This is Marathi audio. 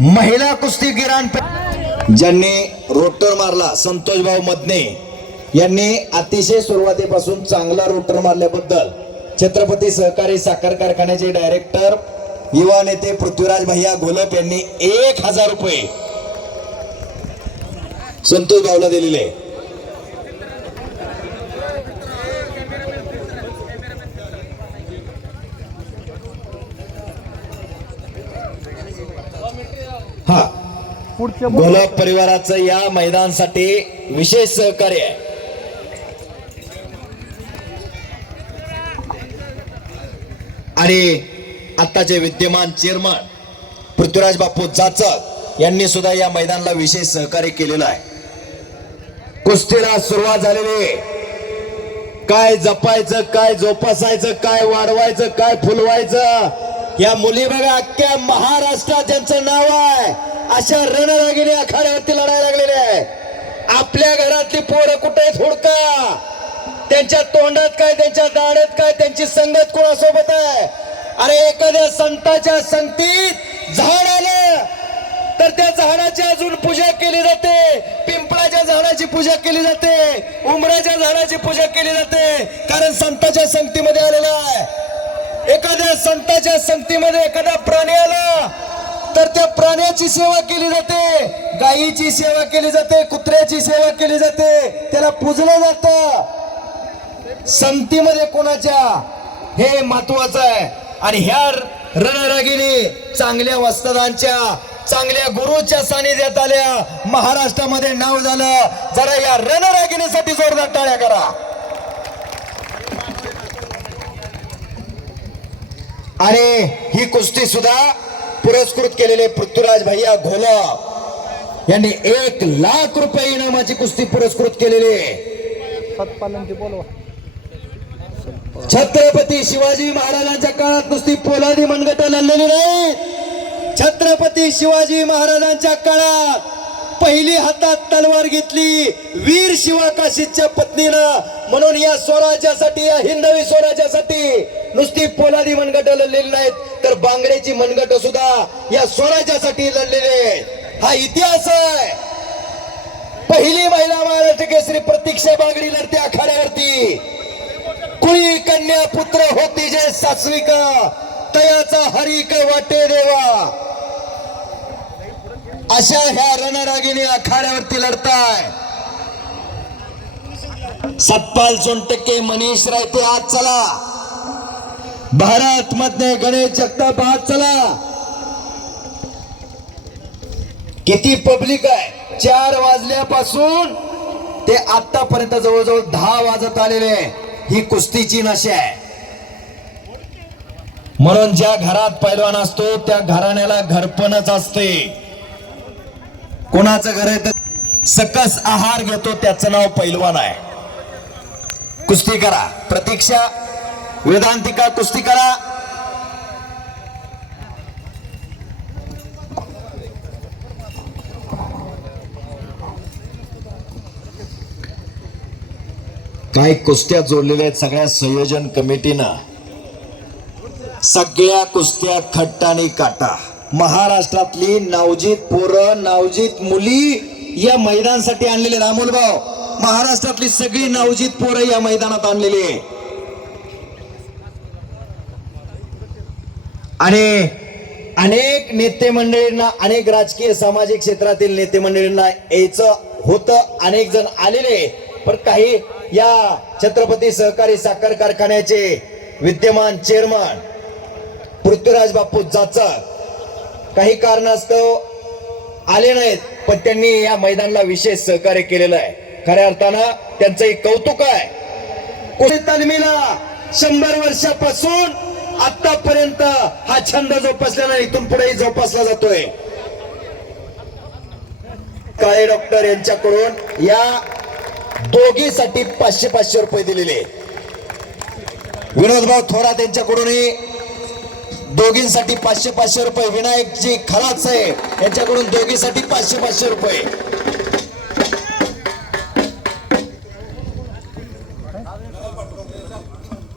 महिला कुस्तीगीरांपैकी ज्यांनी रोटर मारला संतोष भाऊ मदने यांनी अतिशय सुरुवातीपासून चांगला रोटर मारल्याबद्दल छत्रपती सहकारी साखर कारखान्याचे डायरेक्टर युवा नेते पृथ्वीराज भैया घोलप यांनी 1000 रुपये संतोष भाऊला दिलेले। हा घोलप परिवाराचं या मैदानासाठी विशेष सहकार्य आहे। आणि आताचे विद्यमान चेअरमन पृथ्वीराज बापू जाचक यांनी सुद्धा या मैदानाला विशेष सहकार्य केलेलं आहे। कुस्तीला सुरुवात झालेली, काय जपायचं, काय जोपासायचं, काय वाढवायचं, काय फुलवायचं, या मुली बघा अख्ख्या महाराष्ट्रात ज्यांचं नाव आहे अशा रणरागिणी आखाड्यावरती लढायला लागलेले आहे। आपल्या घरातली पोरं कुठे थोडका, त्यांच्या तोंडात काय, त्यांच्या दाढेत काय, त्यांची संगत कोणासोबत आहे। अरे एखाद्या संताच्या संगतीत झाड आलं तर त्या झाडाची अजून पूजा केली जाते, पिंपळाच्या झाडाची पूजा केली जाते, उमराच्या झाडाची पूजा केली जाते, कारण संताच्या संगतीमध्ये आलेला आहे। एखाद्या संताच्या संगतीमध्ये एखादा प्राणी आला तर त्या प्राण्याची सेवा केली जाते, गायीची सेवा केली जाते, कुत्र्याची सेवा केली जाते, त्याला पूजलं जातं संगतीमध्ये कोणाच्या, हे महत्वाचं आहे। आणि ह्या रणरागिणी चांगल्या वस्तादांच्या, चांगल्या गुरुच्या सानिध्यात आल्या, महाराष्ट्रामध्ये नाव झालं। जरा या रणरागिणीसाठी जोरदार टाळ्या करा। आणि ही कुस्ती सुद्धा पुरस्कृत केलेले पृथ्वीराज भैया घोलप यांनी 1,00,000 रुपये इनामाची कुस्ती पुरस्कृत केलेली। छत्रपती शिवाजी महाराजांच्या काळात कुस्ती पोलादी मनगट लढलेली नाही। छत्रपती शिवाजी महाराजांच्या काळात पहिली हातात तलवार घेतली वीर शिवा काशीच्या पत्नीनं, म्हणून या स्वराज्यासाठी, या हिंदवी स्वराज्यासाठी नुसती पोलादी मनगट लढलेली नाहीत, तर बांगड्याची मनगट सुद्धा या स्वराज्यासाठी लढलेले। हा इतिहास आहे। पहिली महिला महाराष्ट्र केसरी प्रतीक्षा बागडी लढते आखाड्यावरती। कुळी कन्या पुत्र होती जे सात्विका, तयाचा हरिक वाटे देवा। अशा ह्या रणरागिणी आखाड्यावरती लढताय। सतपाल सोनटक्के, मनीष रायते आज चला, भारत मधले गणेश जगताप आज चला। किती पब्लिक आहे, 4 वाजल्यापासून ते आतापर्यंत जवळजवळ 10 वाजत आलेले। ही कुस्तीची नशा आहे, म्हणून ज्या घरात पैलवान असतो त्या घराण्याला घरपणच असते। कोणाचं घर आहे तर सकस आहार घेतो त्याचं नाव पैलवान आहे। कुस्ती करा, प्रतीक्षा वेदांतिका कुस्ती करा। काही कुस्त्या जोडलेल्या आहेत सगळ्या संयोजन कमिटीनं। सगळ्या कुस्त्या खट्टा आणि काटा, महाराष्ट्रातली नावजीत पोरं, नावजीत मुली या मैदानासाठी आणलेले। रामोल भाऊ, महाराष्ट्रातली सगळी नावजीत पोरं या मैदानात आणलेली आहे। आणि अनेक नेते मंडळींना, अनेक राजकीय सामाजिक क्षेत्रातील नेते मंडळींना यायचं होतं, अनेक जण आलेले, पण काही या छत्रपती सहकारी साखर कारखान्याचे विद्यमान चेअरमन पृथ्वीराज बापू जाचक काही कारणास्तव आले नाहीत, पण त्यांनी या मैदानाला विशेष सहकार्य केलेलं आहे। खऱ्या अर्थानं त्यांचंही कौतुक आहे। कुस्ती तालमीला 100 वर्षापासून आतापर्यंत हा छंद जोपासल्यानं इथून पुढेही जोपासला जातोय। काळे डॉक्टर यांच्याकडून या दोघीसाठी 500-500 रुपये दिलेले। विनोद भाऊ थोरात यांच्याकडूनही दोघींसाठी 500-500 रुपये। विनायकजी खलाच यांच्याकडून दोघींसाठी 500-500 रुपये।